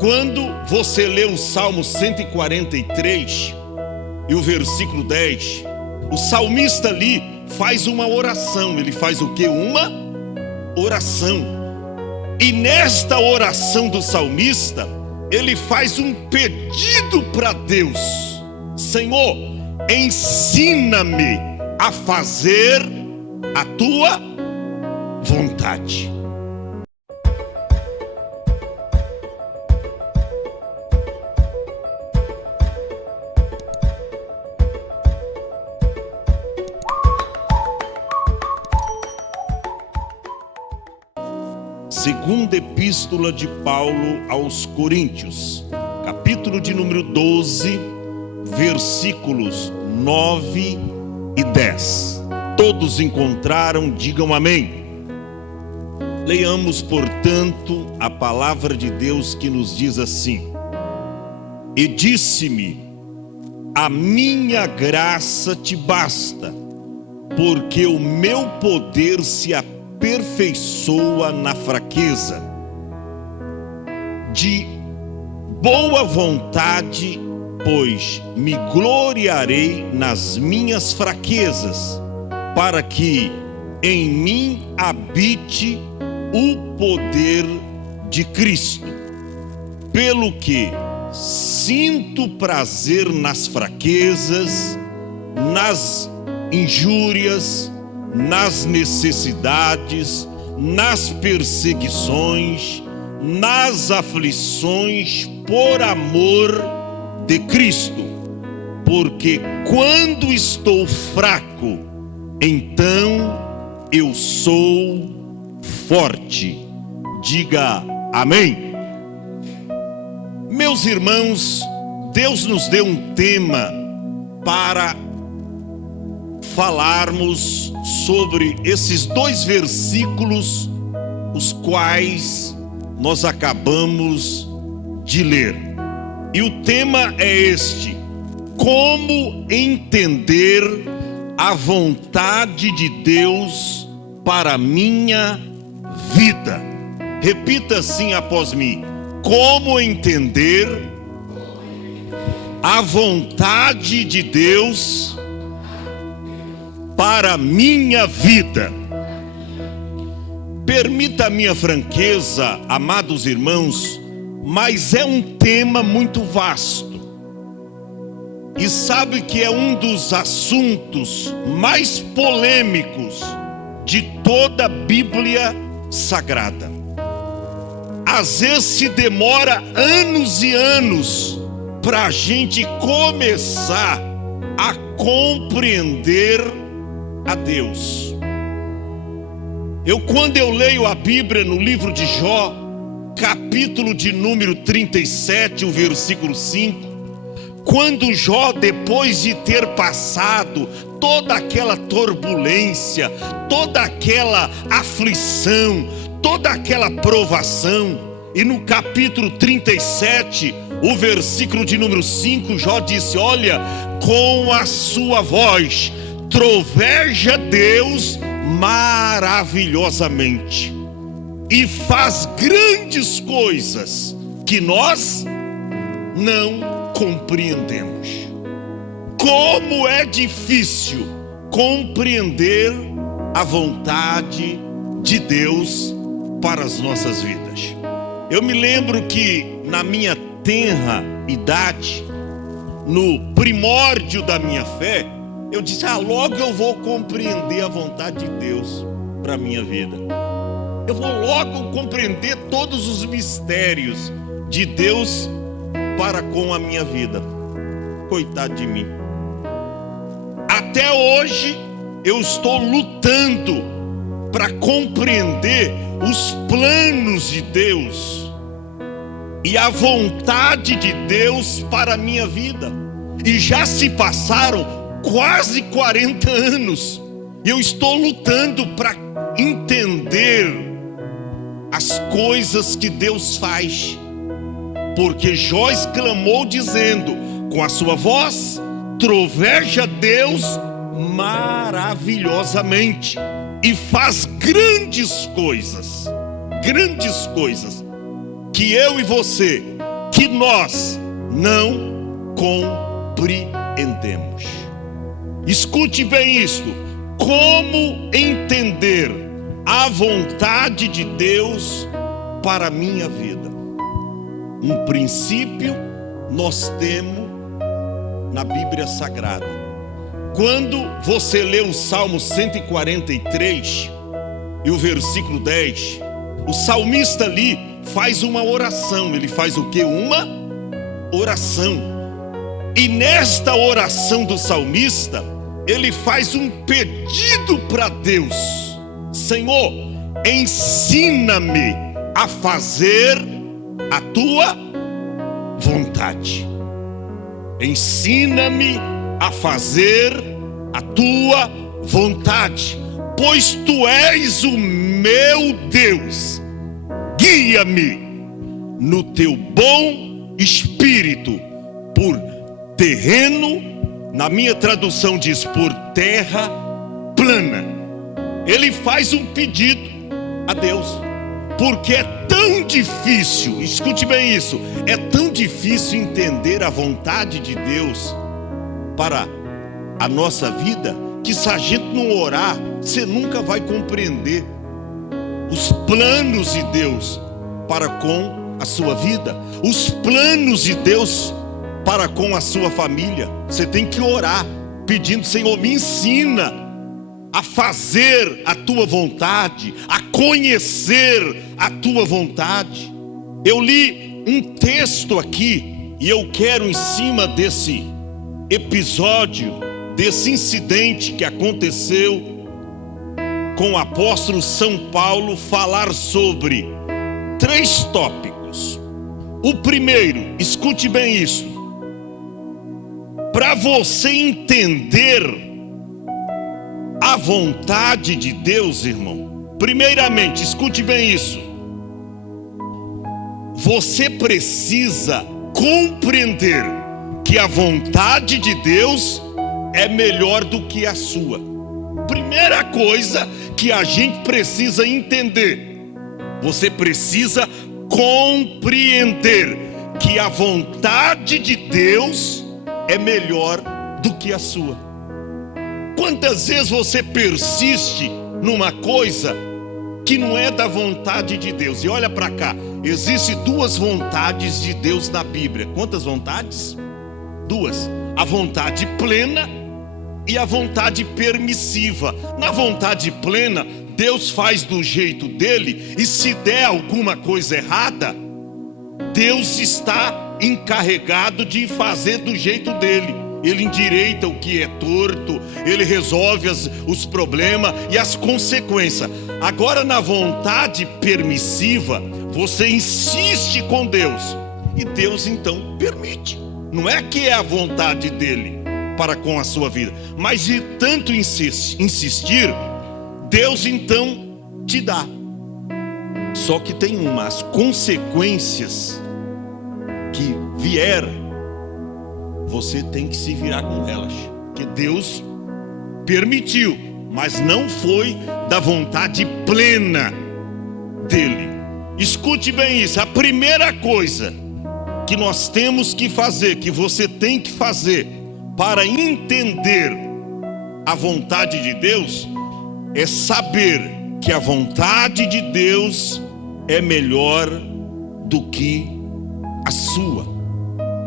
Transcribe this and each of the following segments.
Quando você lê o Salmo 143 e o versículo 10, o salmista ali faz uma oração. Ele faz o quê? Uma oração. E nesta oração do salmista, ele faz um pedido para Deus: Senhor, ensina-me a fazer a tua vontade. Segunda Epístola de Paulo aos Coríntios, capítulo de número 12, versículos 9 e 10. Todos encontraram? Digam amém. Leiamos, portanto, a palavra de Deus, que nos diz assim: E disse-me, a minha graça te basta, porque o meu poder se aperfeiçoa na fraqueza. De boa vontade, pois, me gloriarei nas minhas fraquezas, para que em mim habite o poder de Cristo. Pelo que sinto prazer nas fraquezas, nas injúrias, nas necessidades, nas perseguições, nas aflições, por amor de Cristo. Porque quando estou fraco, então eu sou forte. Diga amém. Meus irmãos, Deus nos deu um tema para falarmos sobre esses dois versículos, os quais nós acabamos de ler. E o tema é este: como entender a vontade de Deus para a minha vida. Repita assim após mim: como entender a vontade de Deus para a minha vida. Permita a minha franqueza, amados irmãos, mas é um tema muito vasto. E sabe que é um dos assuntos mais polêmicos de toda a Bíblia Sagrada. Às vezes se demora anos e anos para a gente começar a compreender a Deus. Quando eu leio a Bíblia no livro de Jó, capítulo de número 37, o versículo 5, quando Jó, depois de ter passado toda aquela turbulência, toda aquela aflição, toda aquela provação, e no capítulo 37, o versículo de número 5, Jó disse: olha, com a sua voz troveja Deus maravilhosamente e faz grandes coisas que nós não compreendemos. Como é difícil compreender a vontade de Deus para as nossas vidas. Eu me lembro que na minha tenra idade, no primórdio da minha fé, eu disse: logo eu vou compreender a vontade de Deus para a minha vida. Eu vou logo compreender todos os mistérios de Deus para com a minha vida. Coitado de mim. Até hoje eu estou lutando para compreender os planos de Deus e a vontade de Deus para a minha vida. E já se passaram quase 40 anos. Eu estou lutando para entender as coisas que Deus faz. Porque Jó exclamou dizendo: com a sua voz troveja Deus maravilhosamente e faz grandes coisas que eu e você que nós não compreendemos. Escute bem isto: como entender a vontade de Deus para a minha vida? Um princípio nós temos na Bíblia Sagrada. Quando você lê o Salmo 143 e o versículo 10, o salmista ali faz uma oração. Ele faz o quê? Uma oração. E nesta oração do salmista, ele faz um pedido para Deus: Senhor, ensina-me a fazer a tua vontade. Ensina-me a fazer a tua vontade, pois tu és o meu Deus. Guia-me no teu bom espírito por terreno, na minha tradução diz por terra plana. Ele faz um pedido a Deus, porque é tão difícil, escute bem isso, é tão difícil entender a vontade de Deus para a nossa vida, que se a gente não orar, você nunca vai compreender os planos de Deus para com a sua vida, os planos de Deus para com a sua família. Você tem que orar, pedindo: Senhor, me ensina a fazer a tua vontade, a conhecer a tua vontade. Eu li um texto aqui e eu quero, em cima desse episódio, desse incidente que aconteceu com o apóstolo São Paulo, falar sobre 3 tópicos. O primeiro, escute bem isso, para você entender a vontade de Deus, irmão. Primeiramente, escute bem isso, você precisa compreender que a vontade de Deus é melhor do que a sua. Primeira coisa que a gente precisa entender: você precisa compreender que a vontade de Deus é melhor do que a sua. Quantas vezes você persiste numa coisa que não é da vontade de Deus? E olha para cá, existem 2 vontades de Deus na Bíblia. Quantas vontades? 2. A vontade plena e a vontade permissiva. Na vontade plena, Deus faz do jeito dele, e se der alguma coisa errada, Deus está encarregado de fazer do jeito dele. Ele endireita o que é torto, ele resolve os problemas e as consequências. Agora, na vontade permissiva, você insiste com Deus, e Deus então permite. Não é que é a vontade dele para com a sua vida, mas de tanto insistir, Deus então te dá. Só que tem umas consequências que vieram, você tem que se virar com elas, que Deus permitiu, mas não foi da vontade plena dele. Escute bem isso: a primeira coisa que nós temos que fazer, que você tem que fazer para entender a vontade de Deus, é saber que a vontade de Deus é melhor do que a sua.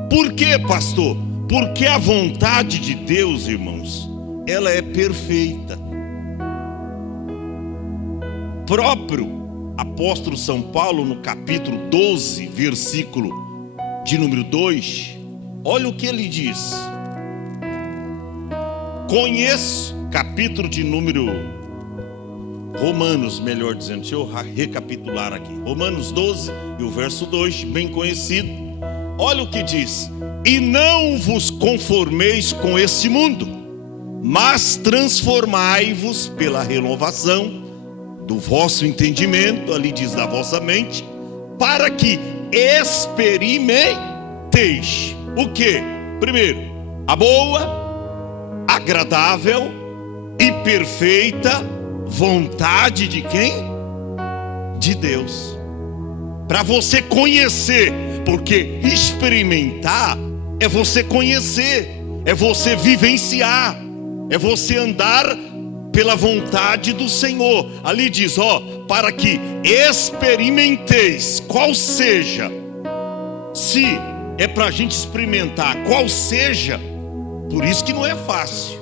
Por quê, pastor? Porque a vontade de Deus, irmãos, ela é perfeita. Próprio apóstolo São Paulo, no capítulo 12, versículo de número 2, olha o que ele diz. Conheço, capítulo de número Romanos, melhor dizendo, deixa eu recapitular aqui. Romanos 12 e o verso 2, bem conhecido. Olha o que diz: e não vos conformeis com este mundo, mas transformai-vos pela renovação do vosso entendimento, ali diz da vossa mente, para que experimenteis o que? Primeiro, a boa, agradável e perfeita vontade de quem? De Deus. Para você conhecer, Porque experimentar é você conhecer, é você vivenciar, é você andar pela vontade do Senhor. Ali diz, para que experimenteis, qual seja, se é para a gente experimentar, qual seja, por isso que não é fácil.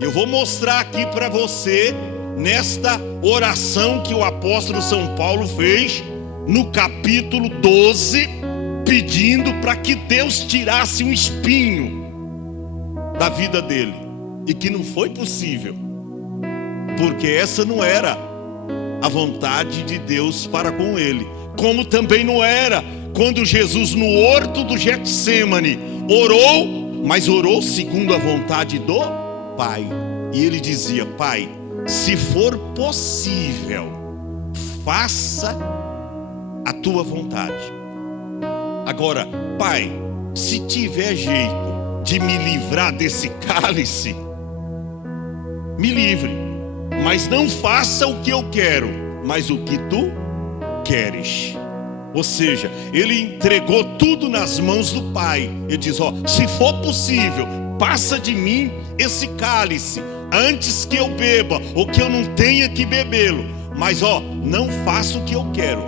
Eu vou mostrar aqui para você, nesta oração que o apóstolo São Paulo fez, no capítulo 12, pedindo para que Deus tirasse um espinho da vida dele, e que não foi possível, porque essa não era a vontade de Deus para com ele. Como também não era quando Jesus no horto do Getsêmani orou, mas orou segundo a vontade do Pai. E ele dizia, Pai, se for possível, faça a tua vontade. Agora, Pai, se tiver jeito de me livrar desse cálice, me livre, mas não faça o que eu quero, mas o que tu queres. Ou seja, ele entregou tudo nas mãos do Pai. Ele diz, se for possível, passa de mim esse cálice, antes que eu beba, ou que eu não tenha que bebê-lo, mas não faça o que eu quero,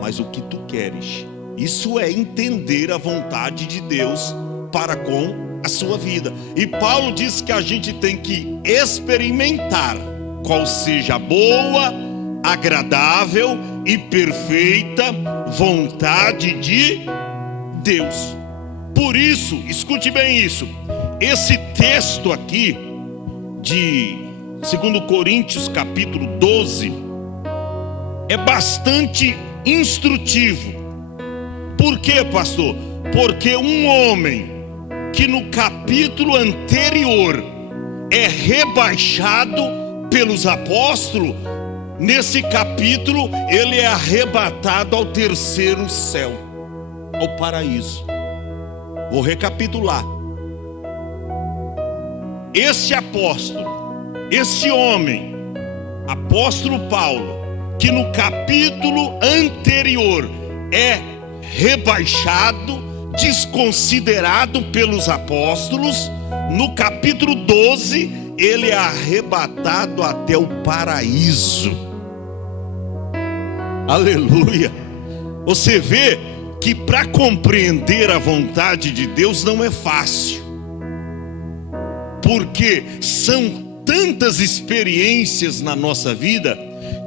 mas o que tu queres. Isso é entender a vontade de Deus para com a sua vida. E Paulo diz que a gente tem que experimentar qual seja a boa, agradável e perfeita vontade de Deus. Por isso, escute bem isso, esse texto aqui de 2 Coríntios capítulo 12 é bastante instrutivo. Por quê, pastor? Porque um homem que no capítulo anterior é rebaixado pelos apóstolos, nesse capítulo ele é arrebatado ao terceiro céu, ao paraíso. Vou recapitular. Esse apóstolo, esse homem, apóstolo Paulo, que no capítulo anterior é rebaixado, desconsiderado pelos apóstolos, no capítulo 12 ele é arrebatado até o paraíso. Aleluia. Você vê que para compreender a vontade de Deus não é fácil, porque são tantas experiências na nossa vida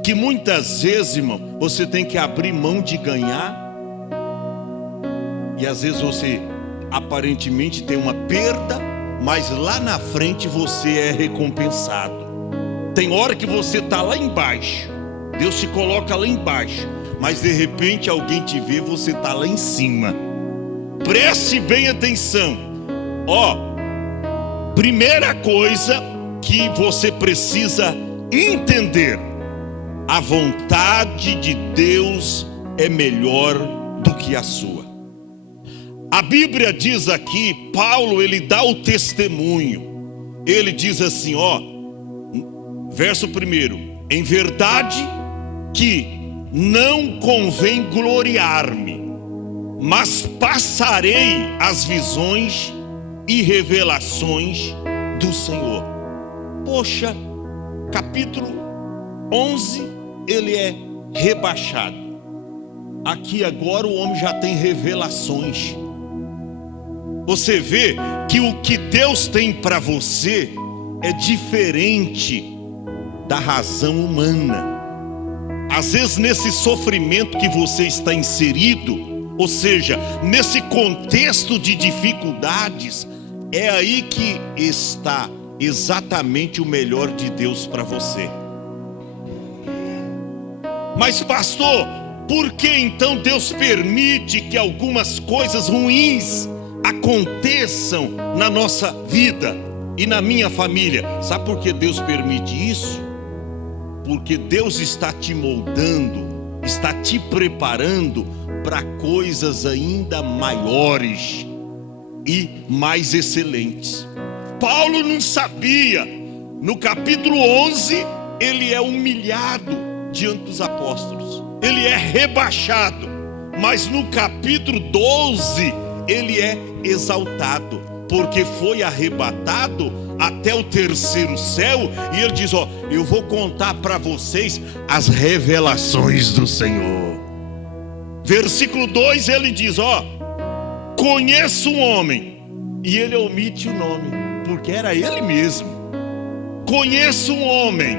que muitas vezes, irmão, você tem que abrir mão de ganhar, e às vezes você aparentemente tem uma perda, mas lá na frente você é recompensado. Tem hora que você está lá embaixo, Deus te coloca lá embaixo, mas de repente alguém te vê, você está lá em cima. Preste bem atenção. Primeira coisa que você precisa entender: a vontade de Deus é melhor do que a sua. A Bíblia diz aqui, Paulo ele dá o testemunho. Ele diz assim, verso 1: em verdade que não convém gloriar-me, mas passarei as visões e revelações do Senhor. Poxa, capítulo 11, ele é rebaixado. Aqui agora o homem já tem revelações. Você vê que o que Deus tem para você é diferente da razão humana. Às vezes nesse sofrimento que você está inserido, ou seja, nesse contexto de dificuldades, é aí que está exatamente o melhor de Deus para você. Mas pastor, por que então Deus permite que algumas coisas ruins aconteçam na nossa vida e na minha família? Sabe por que Deus permite isso? Porque Deus está te moldando, está te preparando para coisas ainda maiores e mais excelentes. Paulo não sabia. No capítulo 11 ele é humilhado diante dos apóstolos, ele é rebaixado, Mas no capítulo 12 ele é exaltado, porque foi arrebatado até o terceiro céu. E ele diz: ó, eu vou contar para vocês as revelações do Senhor. Versículo 2 ele diz: ó, conheço um homem, e ele omite o nome, porque era ele mesmo. Conheço um homem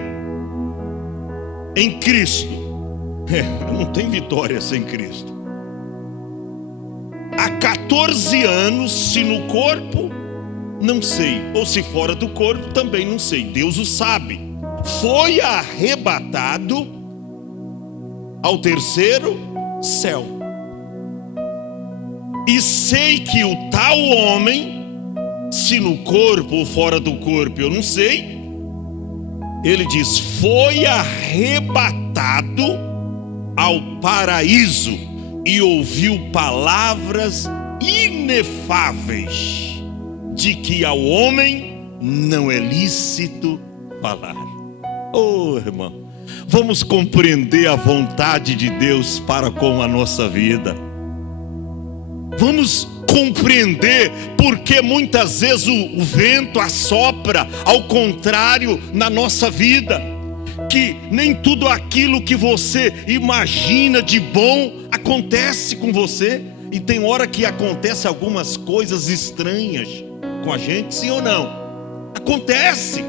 em Cristo. Não tem vitória sem Cristo. Há 14 anos, se no corpo, não sei, ou se fora do corpo, também não sei, Deus o sabe. Foi arrebatado ao terceiro céu. E sei que o tal homem, se no corpo ou fora do corpo, eu não sei, ele diz, foi arrebatado ao paraíso e ouviu palavras inefáveis, de que ao homem não é lícito falar. Oh, irmão, vamos compreender a vontade de Deus para com a nossa vida. Vamos compreender porque muitas vezes o vento assopra ao contrário na nossa vida. Que nem tudo aquilo que você imagina de bom acontece com você. E tem hora que acontece algumas coisas estranhas com a gente, sim ou não? Acontece.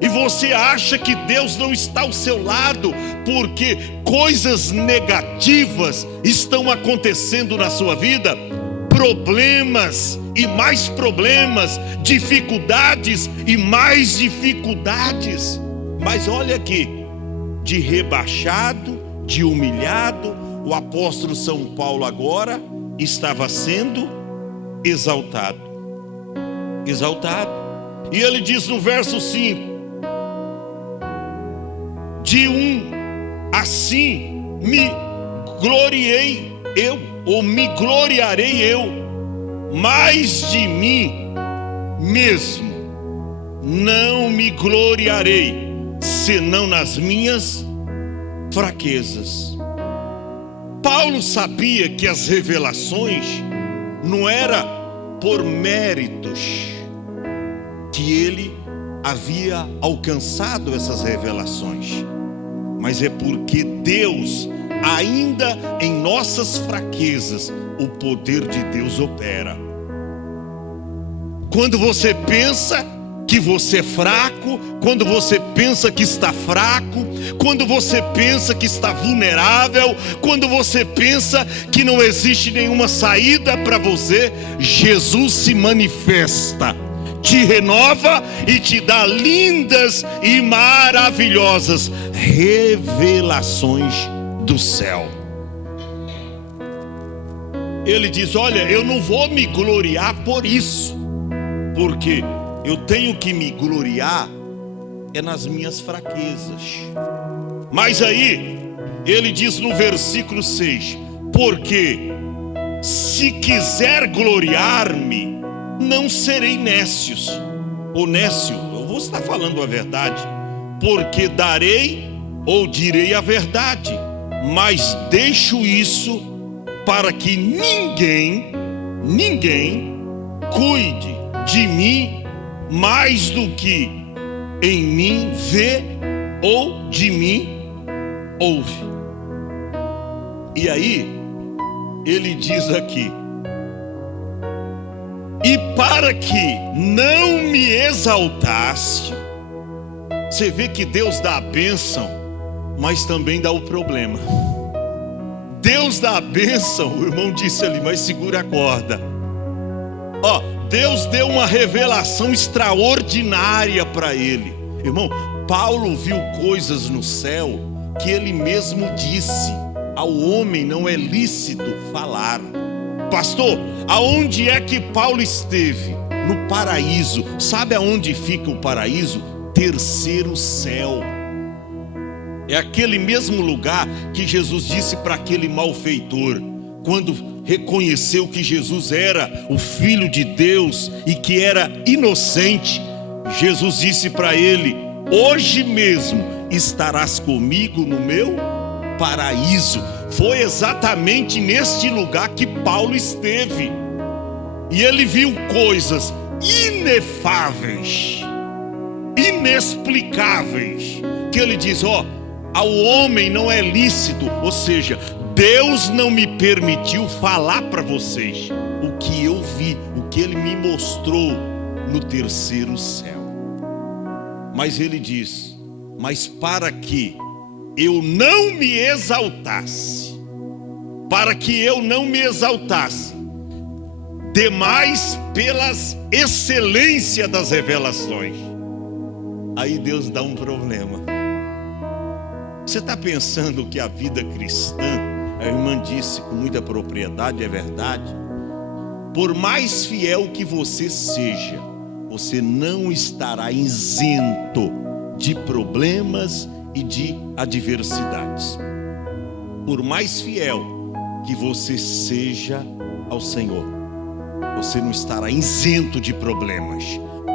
E você acha que Deus não está ao seu lado porque coisas negativas estão acontecendo na sua vida? Problemas e mais problemas, dificuldades e mais dificuldades. Mas olha aqui, de rebaixado, de humilhado, o apóstolo São Paulo agora estava sendo exaltado. Exaltado. E ele diz no verso 5: de um assim me gloriei eu, ou me gloriarei eu, mas de mim mesmo não me gloriarei, senão nas minhas fraquezas. Paulo sabia que as revelações não era por méritos que ele havia alcançado essas revelações, mas é porque Deus, ainda em nossas fraquezas, o poder de Deus opera. Quando você pensa que você é fraco, quando você pensa que está fraco, quando você pensa que está vulnerável, quando você pensa que não existe nenhuma saída para você, Jesus se manifesta, te renova e te dá lindas e maravilhosas revelações do céu. Ele diz: olha, eu não vou me gloriar por isso, porque eu tenho que me gloriar nas minhas fraquezas. Mas aí ele diz no versículo 6: porque se quiser gloriar-me, não serei nécios, ou nécio, eu vou estar falando a verdade, porque darei ou direi a verdade, mas deixo isso para que ninguém cuide de mim mais do que em mim vê ou de mim ouve. E aí ele diz aqui: e para que não me exaltaste. Você vê que Deus dá a bênção, mas também dá o problema. Deus dá a bênção, o irmão disse ali, mas segura a corda. Ó, Deus deu uma revelação extraordinária para ele. Irmão, Paulo viu coisas no céu que ele mesmo disse: ao homem não é lícito falar. Pastor, aonde é que Paulo esteve? No paraíso. Sabe aonde fica o paraíso? Terceiro céu. É aquele mesmo lugar que Jesus disse para aquele malfeitor, quando reconheceu que Jesus era o Filho de Deus e que era inocente. Jesus disse para ele: hoje mesmo estarás comigo no meu paraíso. Foi exatamente neste lugar que Paulo esteve. E ele viu coisas inefáveis, inexplicáveis, que ele diz: ó, ao homem não é lícito, ou seja, Deus não me permitiu falar para vocês o que eu vi, o que ele me mostrou no terceiro céu. Mas ele diz: mas para que eu não me exaltasse, demais pelas excelências das revelações. Aí Deus dá um problema. Você está pensando que a vida cristã, a irmã disse com muita propriedade, é verdade, por mais fiel que você seja, você não estará isento de problemas e de adversidades. Por mais fiel que você seja ao Senhor, você não estará isento de problemas.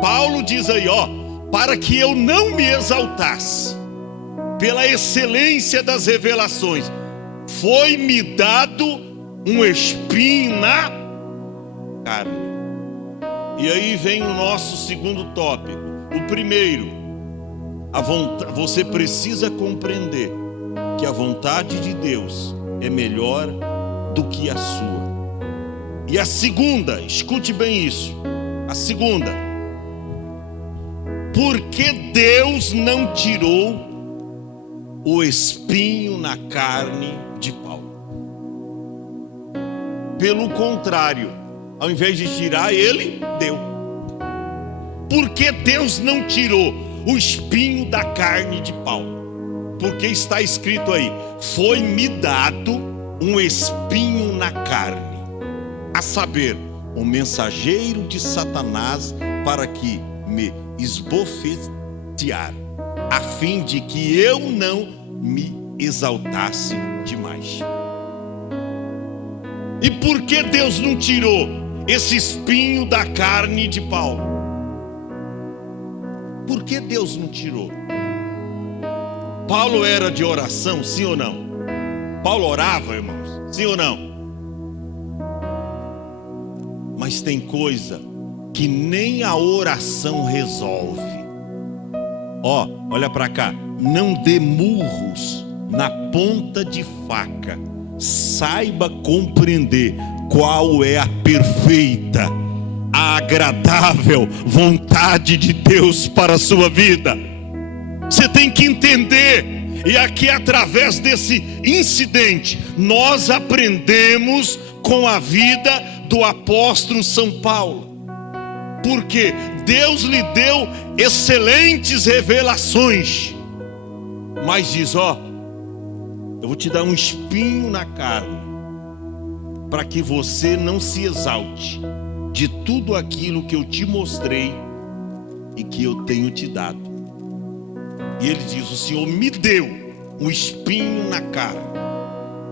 Paulo diz aí, ó, para que eu não me exaltasse, pela excelência das revelações, foi-me dado um espinho na carne. E aí vem o nosso segundo tópico. O primeiro, você precisa compreender que a vontade de Deus é melhor do que a sua. E a segunda, escute bem isso, a segunda, porque Deus não tirou o espinho na carne de Paulo. Pelo contrário, ao invés de tirar, ele deu. Porque Deus não tirou o espinho da carne de Paulo? Porque está escrito aí: foi-me dado um espinho na carne, a saber, o mensageiro de Satanás, para que me esbofetear, a fim de que eu não me exaltasse demais. E por que Deus não tirou esse espinho da carne de Paulo? Por que Deus não tirou? Paulo era de oração, sim ou não? Paulo orava, irmãos, sim ou não? Mas tem coisa que nem a oração resolve. Ó, olha para cá. Não dê murros na ponta de faca. Saiba compreender qual é a perfeita, a agradável vontade de Deus para a sua vida. Você tem que entender. E aqui, através desse incidente, nós aprendemos com a vida do apóstolo São Paulo. Porque Deus lhe deu excelentes revelações, mas diz: ó, eu vou te dar um espinho na carne, para que você não se exalte de tudo aquilo que eu te mostrei e que eu tenho te dado. E ele diz: o Senhor me deu um espinho na carne.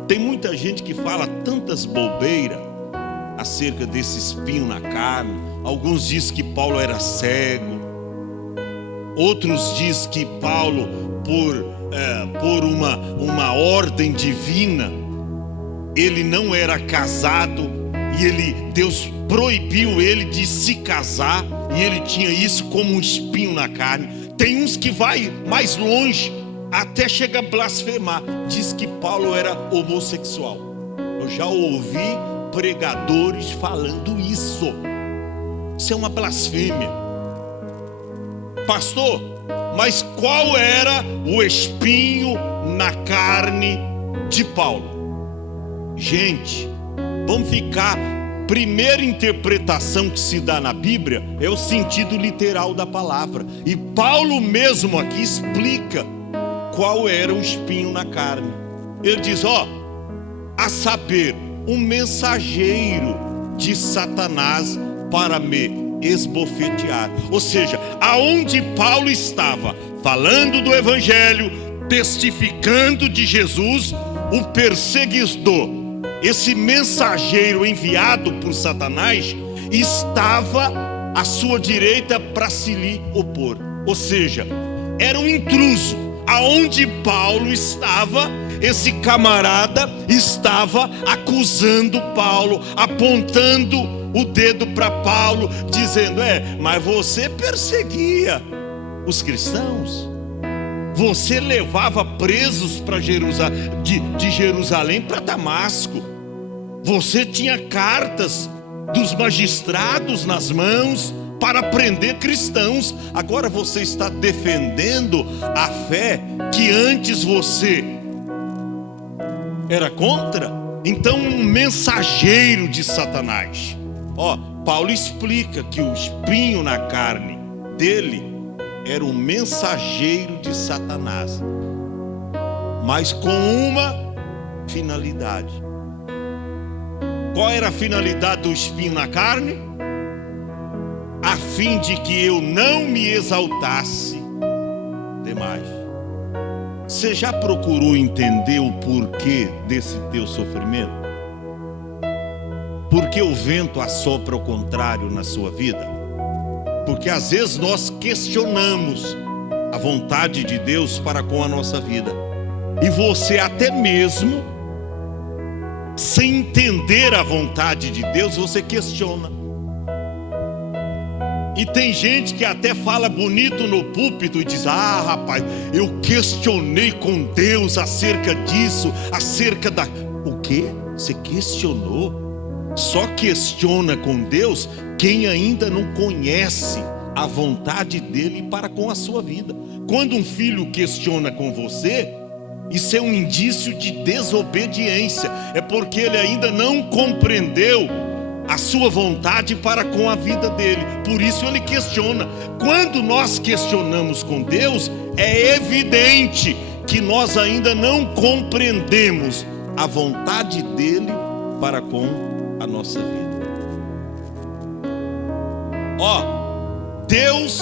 Tem muita gente que fala tantas bobeiras acerca desse espinho na carne. Alguns dizem que Paulo era cego, outros dizem que Paulo, por uma ordem divina, ele não era casado e Deus proibiu ele de se casar, e ele tinha isso como um espinho na carne. Tem uns que vai mais longe, até chega a blasfemar, diz que Paulo era homossexual. Eu já ouvi pregadores falando isso. Isso é uma blasfêmia. Pastor, mas qual era o espinho na carne de Paulo? Gente, vamos ficar. Primeira interpretação que se dá na Bíblia é o sentido literal da palavra. E Paulo mesmo aqui explica qual era o espinho na carne. Ele diz: ó, a saber, um mensageiro de Satanás para me esbofetear. Ou seja, aonde Paulo estava falando do Evangelho, testificando de Jesus, o perseguidor, esse mensageiro enviado por Satanás, estava à sua direita para se lhe opor. Ou seja, era um intruso. Aonde Paulo estava, esse camarada estava acusando Paulo, apontando o dedo para Paulo, dizendo: mas você perseguia os cristãos, você levava presos para Jerusalém, de Jerusalém para Damasco, você tinha cartas dos magistrados nas mãos para prender cristãos. Agora você está defendendo a fé que antes você era contra. Então, um mensageiro de Satanás. Paulo explica que o espinho na carne dele era um mensageiro de Satanás, mas com uma finalidade. Qual era a finalidade do espinho na carne? A fim de que eu não me exaltasse demais. Você já procurou entender o porquê desse teu sofrimento? Por que o vento assopra ao contrário na sua vida? Porque às vezes nós questionamos a vontade de Deus para com a nossa vida. E você até mesmo, sem entender a vontade de Deus, você questiona. E tem gente que até fala bonito no púlpito e diz: rapaz, eu questionei com Deus acerca disso, acerca da... O quê? Você questionou? Só questiona com Deus quem ainda não conhece a vontade dele para com a sua vida. Quando um filho questiona com você, isso é um indício de desobediência. É porque ele ainda não compreendeu a sua vontade para com a vida dele. Por isso ele questiona. Quando nós questionamos com Deus, é evidente que nós ainda não compreendemos a vontade dele para com a nossa vida. Deus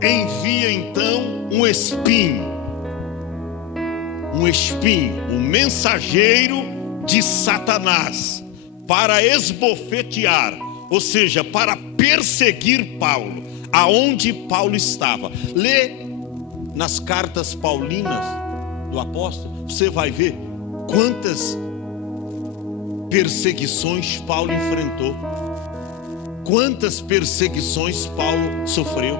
envia então um espinho, um mensageiro de Satanás, para esbofetear, ou seja, para perseguir Paulo, aonde Paulo estava. Lê nas cartas paulinas do apóstolo, você vai ver quantas perseguições Paulo enfrentou, quantas perseguições Paulo sofreu.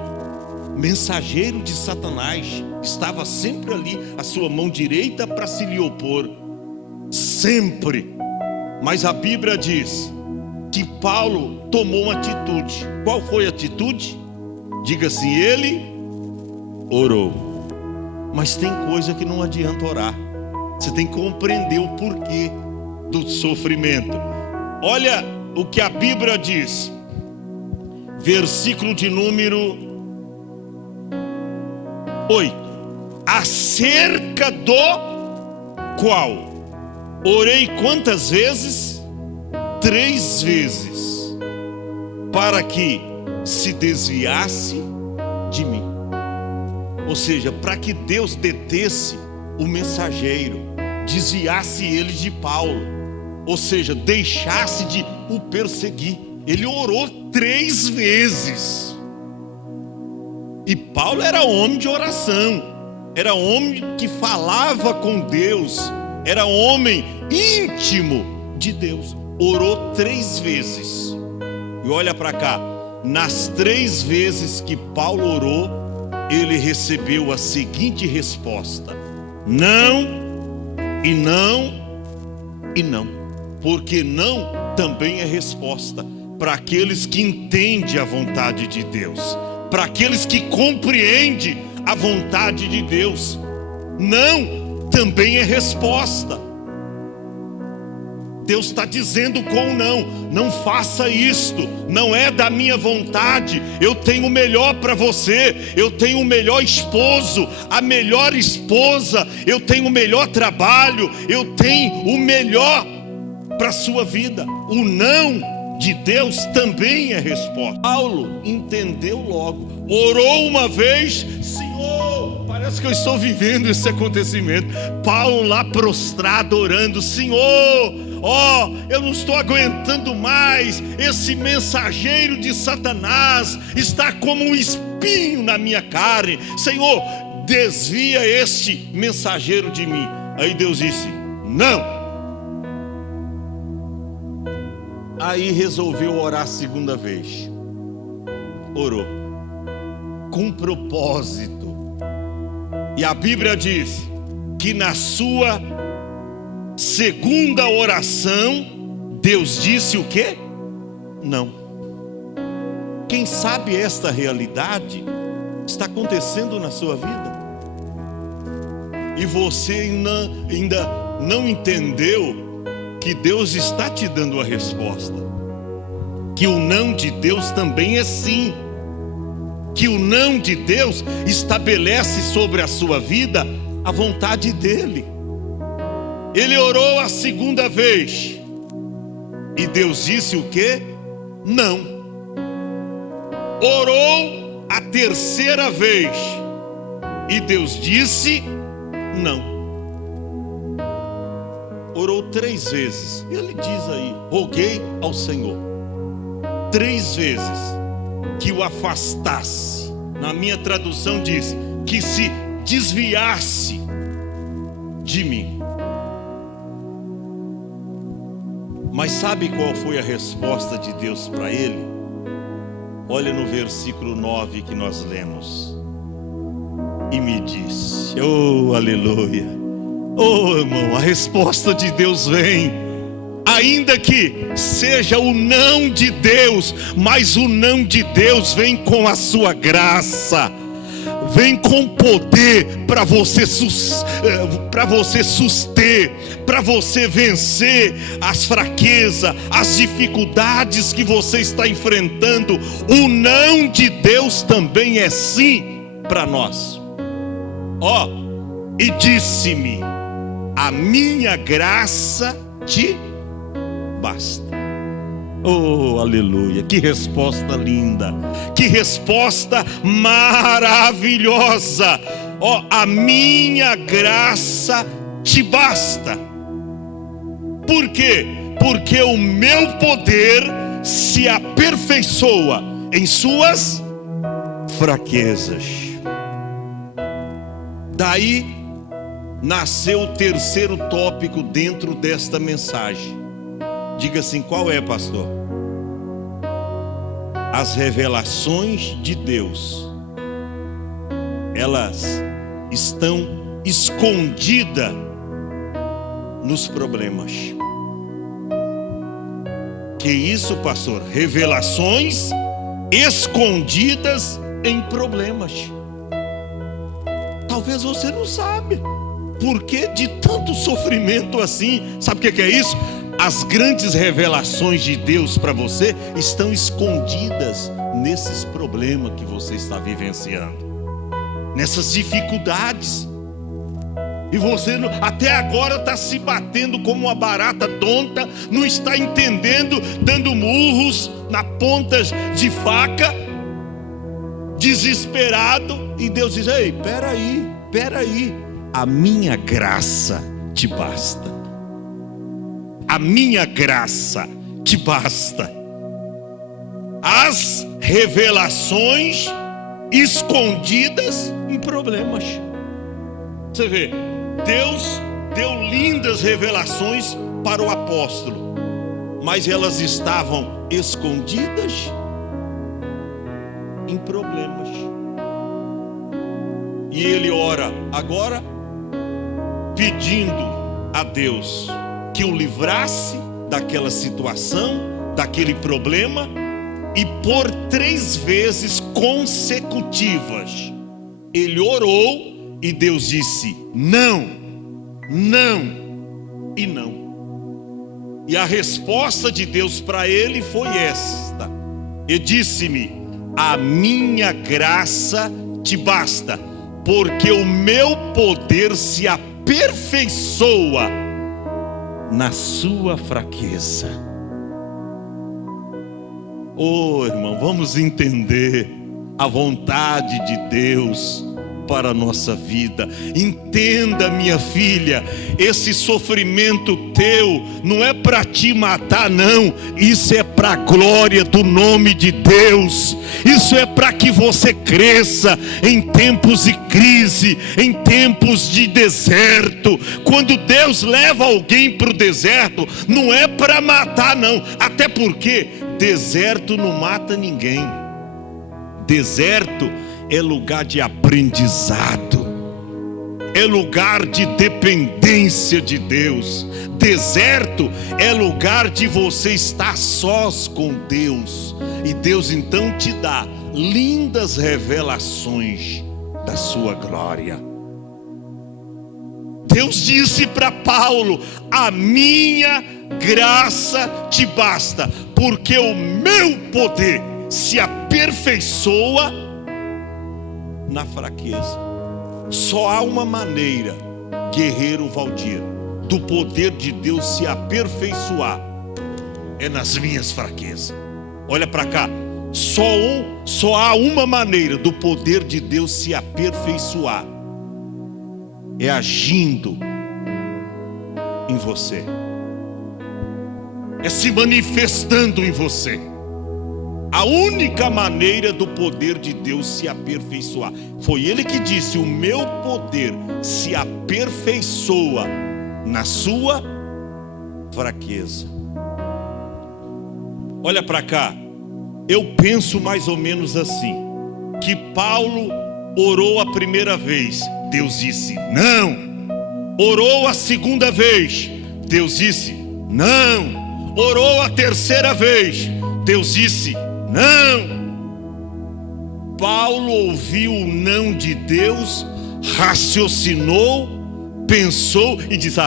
Mensageiro de Satanás, estava sempre ali, a sua mão direita para se lhe opor, sempre. Mas a Bíblia diz que Paulo tomou uma atitude. Qual foi a atitude? Diga assim: ele orou. Mas tem coisa que não adianta orar. Você tem que compreender o porquê do sofrimento. Olha o que a Bíblia diz, versículo de número 8: acerca do qual orei quantas vezes? 3 vezes, para que se desviasse de mim. Ou seja, para que Deus detesse o mensageiro, desviasse ele de Paulo, ou seja, deixasse de o perseguir. Ele orou 3 vezes. E Paulo era homem de oração, era homem que falava com Deus, era homem íntimo de Deus. Orou 3 vezes. E olha para cá, nas 3 vezes que Paulo orou, ele recebeu a seguinte resposta: não, e não, e não. Porque não também é resposta para aqueles que entendem a vontade de Deus, para aqueles que compreendem a vontade de Deus. Não também é resposta. Deus está dizendo com não: não faça isto, não é da minha vontade. Eu tenho o melhor para você, eu tenho o melhor esposo, a melhor esposa, eu tenho o melhor trabalho, eu tenho o melhor para a sua vida. O não de Deus também é resposta. Paulo entendeu logo, orou uma vez: Senhor, parece que eu estou vivendo esse acontecimento. Paulo lá prostrado orando: Senhor, eu não estou aguentando mais, esse mensageiro de Satanás está como um espinho na minha carne. Senhor, desvia este mensageiro de mim. Aí Deus disse: não. Aí resolveu orar a segunda vez. Orou com propósito. E a Bíblia diz que na sua segunda oração, Deus disse o quê? Não. Quem sabe esta realidade está acontecendo na sua vida e você ainda não entendeu que Deus está te dando a resposta, que o não de Deus também é sim, que o não de Deus estabelece sobre a sua vida a vontade dele. Ele orou a segunda vez e Deus disse o quê? Não. Orou a terceira vez e Deus disse não. Orou 3 vezes. Ele diz aí: roguei ao Senhor 3 vezes que o afastasse. Na minha tradução diz que se desviasse de mim. Mas sabe qual foi a resposta de Deus para ele? Olha no versículo 9 que nós lemos. E me disse: oh, aleluia, oh irmão, a resposta de Deus vem, ainda que seja o não de Deus, mas o não de Deus vem com a sua graça, vem com poder para você suster, para você vencer as fraquezas, as dificuldades que você está enfrentando. O não de Deus também é sim para nós. Ó, e disse-me: a minha graça te basta. Oh, aleluia, que resposta linda, que resposta maravilhosa. Ó, a minha graça te basta. Por quê? Porque o meu poder se aperfeiçoa em suas fraquezas. Daí nasceu o terceiro tópico dentro desta mensagem. Diga assim: qual é, pastor? As revelações de Deus, elas estão escondidas nos problemas. Que isso, pastor? Revelações escondidas em problemas. Talvez você não sabe por que de tanto sofrimento assim. Sabe o que é isso? As grandes revelações de Deus para você estão escondidas nesses problemas que você está vivenciando, nessas dificuldades. E você até agora está se batendo como uma barata tonta, não está entendendo, dando murros na ponta de faca, desesperado. E Deus diz: ei, peraí, a minha graça te basta. A minha graça te basta. As revelações escondidas em problemas. Você vê, Deus deu lindas revelações para o apóstolo, mas elas estavam escondidas em problemas. E ele ora agora pedindo a Deus que o livrasse daquela situação, daquele problema. E por 3 vezes consecutivas ele orou e Deus disse não, não e não. E a resposta de Deus para ele foi esta: e disse-me: a minha graça te basta, porque o meu poder se aperfeiçoa na sua fraqueza. Oh, irmão, vamos entender a vontade de Deus para a nossa vida. Entenda, minha filha, esse sofrimento teu não é para te matar, não. Isso é para a glória do nome de Deus. Isso é para que você cresça em tempos de crise, em tempos de deserto. Quando Deus leva alguém para o deserto, não é para matar, não. Até porque deserto não mata ninguém. Deserto é lugar de aprendizado, é lugar de dependência de Deus. Deserto é lugar de você estar sós com Deus, e Deus então te dá lindas revelações da sua glória. Deus disse para Paulo: a minha graça te basta, porque o meu poder se aperfeiçoa na fraqueza. Só há uma maneira, guerreiro Valdir, do poder de Deus se aperfeiçoar, é nas minhas fraquezas. Olha para cá, só há uma maneira do poder de Deus se aperfeiçoar, é agindo em você, é se manifestando em você. A única maneira do poder de Deus se aperfeiçoar. Foi Ele que disse: o meu poder se aperfeiçoa na sua fraqueza. Olha para cá, eu penso mais ou menos assim, que Paulo orou a primeira vez, Deus disse não. Orou a segunda vez, Deus disse não. Orou a terceira vez, Deus disse não. Paulo ouviu o não de Deus, raciocinou, pensou e disse: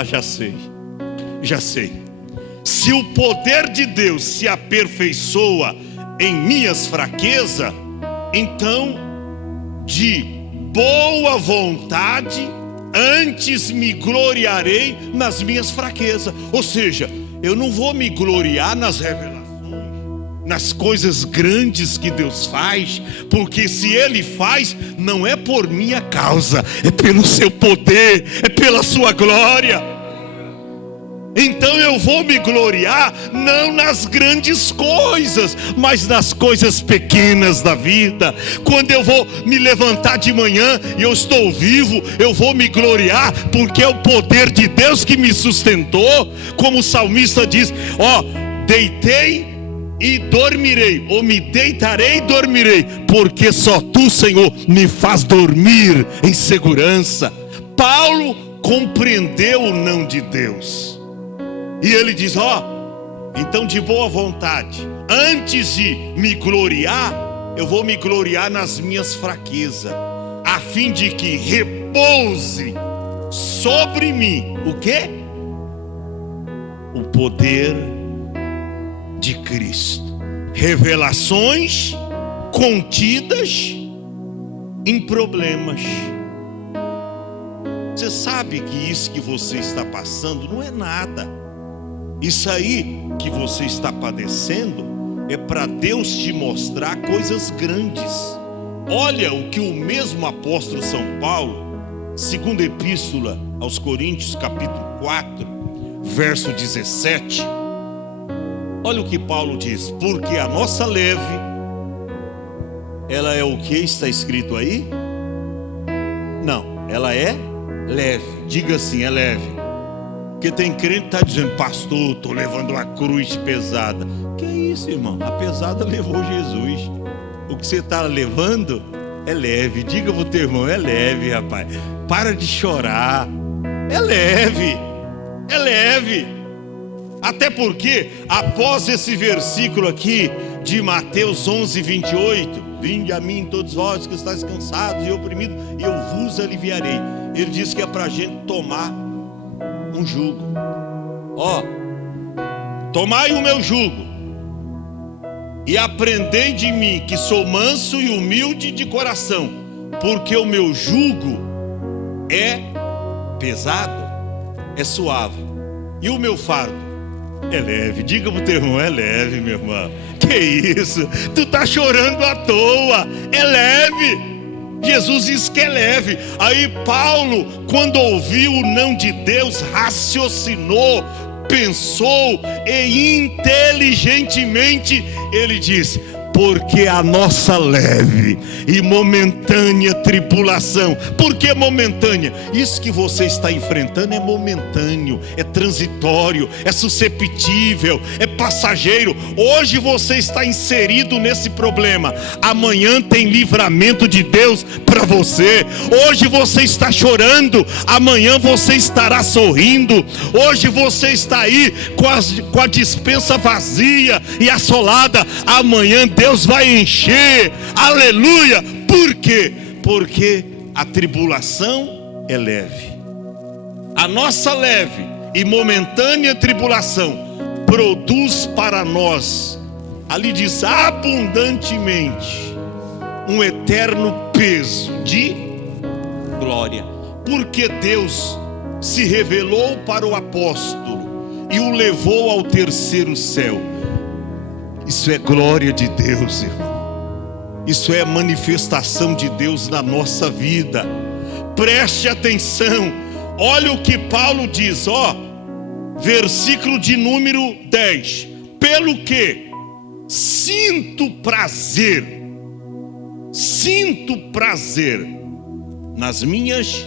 já sei. Se o poder de Deus se aperfeiçoa em minhas fraquezas, então de boa vontade antes me gloriarei nas minhas fraquezas. Ou seja, eu não vou me gloriar nas revelações, nas coisas grandes que Deus faz, porque se Ele faz, não é por minha causa, é pelo seu poder, é pela sua glória. Então eu vou me gloriar não nas grandes coisas, mas nas coisas pequenas da vida. Quando eu vou me levantar de manhã e eu estou vivo, eu vou me gloriar, porque é o poder de Deus que me sustentou. Como o salmista diz: deitei e dormirei, ou me deitarei e dormirei, porque só tu, Senhor, me faz dormir em segurança. Paulo compreendeu o não de Deus, e ele diz: então de boa vontade, antes de me gloriar, eu vou me gloriar nas minhas fraquezas, a fim de que repouse sobre mim o quê? O poder de Cristo. Revelações contidas em problemas. Você sabe que isso que você está passando não é nada. Isso aí que você está padecendo é para Deus te mostrar coisas grandes. Olha o que o mesmo apóstolo São Paulo, segunda epístola aos Coríntios, capítulo 4, verso 17. Olha o que Paulo diz: porque a nossa leve, ela é o que está escrito aí? Não, ela é leve. Diga assim: é leve. Porque tem crente que está dizendo: pastor, estou levando uma cruz pesada. Que isso, irmão? A pesada levou Jesus. O que você está levando é leve. Diga para o teu irmão: é leve, rapaz. Para de chorar. É leve. É leve. Até porque, após esse versículo aqui de Mateus 11, 28, vinde a mim todos vós que estáis cansados e oprimidos, e eu vos aliviarei. Ele diz que é para a gente tomar um jugo. Tomai o meu jugo e aprendei de mim, que sou manso e humilde de coração, porque o meu jugo é pesado, é suave, e o meu fardo é leve. Diga pro teu irmão: é leve, meu irmão. Que isso? Tu tá chorando à toa. É leve. Jesus diz que é leve. Aí Paulo, quando ouviu o não de Deus, raciocinou, pensou e inteligentemente ele disse: porque a nossa leve e momentânea tribulação. Por que momentânea? Isso que você está enfrentando é momentâneo, é transitório, é susceptível, é passageiro. Hoje você está inserido nesse problema, amanhã tem livramento de Deus para você. Hoje você está chorando, amanhã você estará sorrindo. Hoje você está aí com a despensa vazia e assolada, amanhã Deus vai encher, aleluia. Por quê? Porque a tribulação é leve. A nossa leve e momentânea tribulação produz para nós, ali diz abundantemente, um eterno peso de glória. Porque Deus se revelou para o apóstolo e o levou ao terceiro céu. Isso é glória de Deus, irmão. Isso é manifestação de Deus na nossa vida. Preste atenção. Olha o que Paulo diz, versículo de número 10. Pelo que sinto prazer nas minhas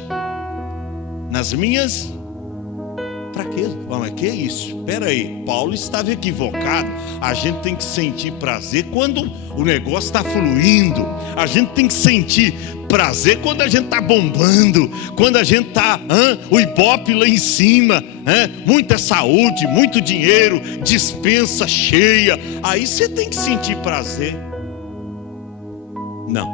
fraquezas. Mas que é isso? Espera aí, Paulo estava equivocado. A gente tem que sentir prazer quando o negócio está fluindo. A gente tem que sentir prazer quando a gente está bombando, quando a gente está o ibope lá em cima, muita saúde, muito dinheiro, despensa cheia. Aí você tem que sentir prazer. Não.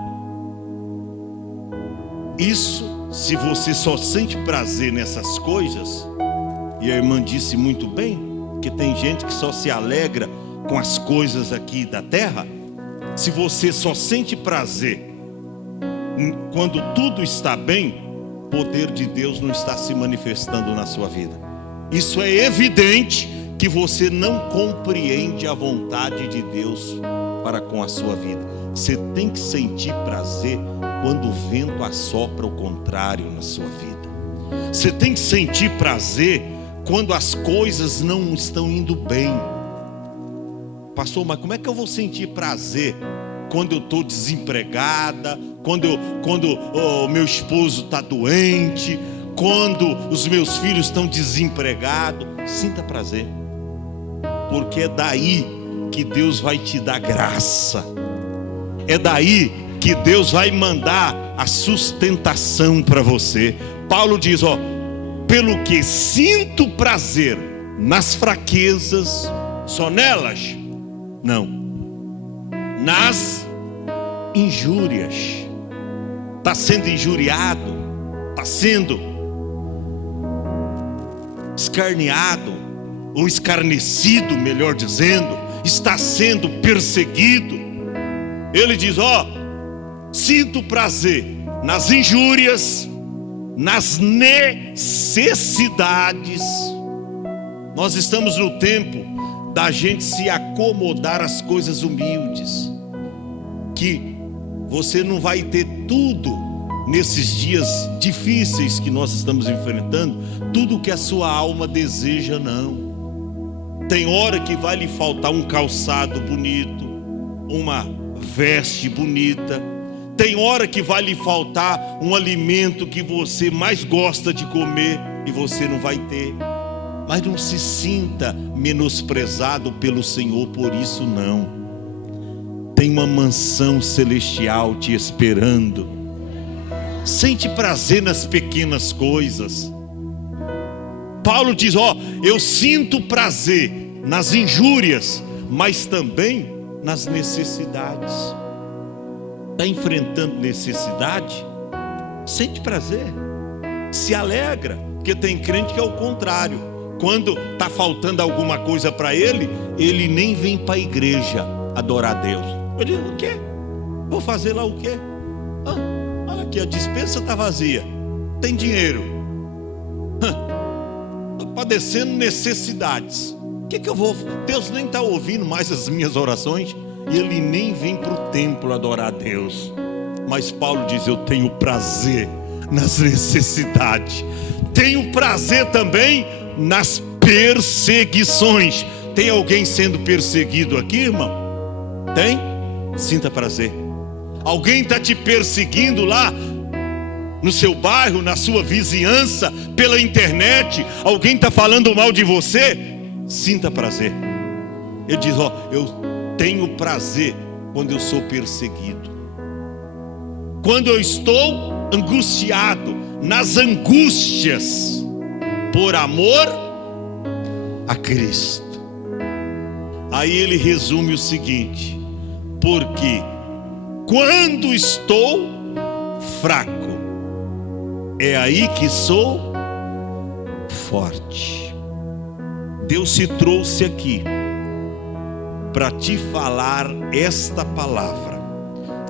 Isso, se você só sente prazer nessas coisas, e a irmã disse muito bem, que tem gente que só se alegra com as coisas aqui da terra. Se você só sente prazer quando tudo está bem, o poder de Deus não está se manifestando na sua vida. Isso é evidente que você não compreende a vontade de Deus para com a sua vida. Você tem que sentir prazer quando o vento assopra o contrário na sua vida. Você tem que sentir prazer quando as coisas não estão indo bem. Pastor, mas como é que eu vou sentir prazer quando eu estou desempregada, quando o meu esposo está doente, quando os meus filhos estão desempregados? Sinta prazer, porque é daí que Deus vai te dar graça. É daí que Deus vai mandar a sustentação para você. Paulo diz, pelo que sinto prazer nas fraquezas, só nelas? Não. Nas injúrias. Está sendo injuriado, está sendo escarneado, ou escarnecido, melhor dizendo, está sendo perseguido. Ele diz, sinto prazer nas injúrias, nas necessidades. Nós estamos no tempo da gente se acomodar às coisas humildes, que você não vai ter tudo nesses dias difíceis que nós estamos enfrentando, tudo que a sua alma deseja, não. Tem hora que vai lhe faltar um calçado bonito, uma veste bonita. Tem hora que vai lhe faltar um alimento que você mais gosta de comer e você não vai ter. Mas não se sinta menosprezado pelo Senhor por isso, não. Tem uma mansão celestial te esperando. Sente prazer nas pequenas coisas. Paulo diz, eu sinto prazer nas injúrias, mas também nas necessidades. Está enfrentando necessidade? Sente prazer, se alegra, porque tem crente que é o contrário. Quando está faltando alguma coisa para ele, ele nem vem para a igreja adorar a Deus. Eu digo, o quê? Vou fazer lá o quê? Olha aqui, a despensa está vazia, tem dinheiro, estou padecendo necessidades. O que eu vou? Deus nem está ouvindo mais as minhas orações, e ele nem vem para o templo adorar a Deus. Mas Paulo diz: eu tenho prazer nas necessidades, tenho prazer também nas perseguições. Tem alguém sendo perseguido aqui, irmão? Tem? Sinta prazer. Alguém está te perseguindo lá no seu bairro, na sua vizinhança, pela internet? Alguém está falando mal de você? Sinta prazer. Ele diz: eu tenho prazer quando eu sou perseguido, quando eu estou angustiado, nas angústias, por amor a Cristo. Aí ele resume o seguinte: porque quando estou fraco, é aí que sou forte. Deus se trouxe aqui para te falar esta palavra.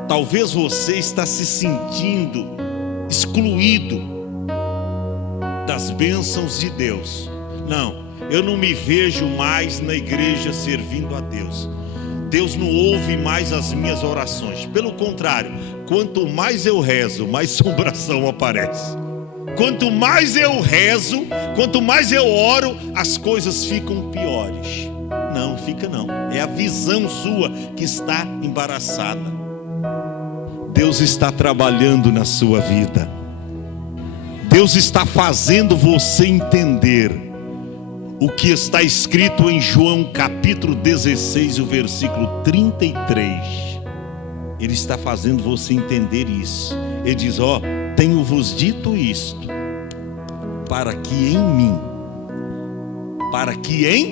Talvez você está se sentindo excluído das bênçãos de Deus. Não, eu não me vejo mais na igreja servindo a Deus. Deus não ouve mais as minhas orações. Pelo contrário, quanto mais eu rezo, mais assombração aparece. Quanto mais eu rezo, quanto mais eu oro, as coisas ficam piores. Não, fica não. É a visão sua que está embaraçada. Deus está trabalhando na sua vida. Deus está fazendo você entender o que está escrito em João capítulo 16, o versículo 33. Ele está fazendo você entender isso. Ele diz: tenho-vos dito isto, para que em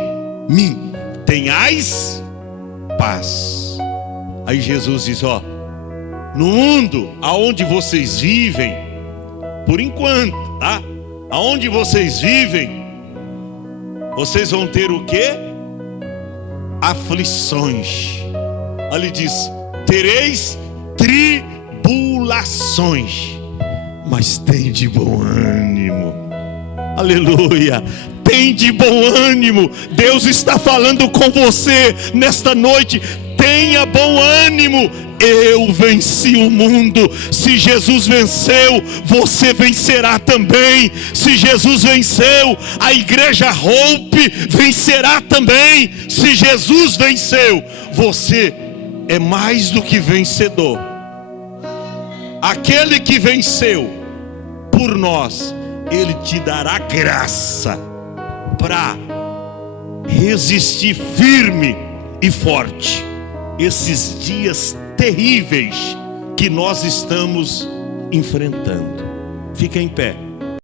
mim tenhais paz. Aí Jesus diz: no mundo aonde vocês vivem, por enquanto, tá? Aonde vocês vivem, vocês vão ter o quê? Aflições. Ali diz: tereis tribulações, mas tem de bom ânimo. Aleluia. Tem de bom ânimo. Deus está falando com você nesta noite. Tenha bom ânimo. Eu venci o mundo. Se Jesus venceu, você vencerá também. Se Jesus venceu, a igreja Hope vencerá também. Se Jesus venceu, você é mais do que vencedor. Aquele que venceu por nós, Ele te dará graça para resistir firme e forte esses dias terríveis que nós estamos enfrentando. Fica em pé.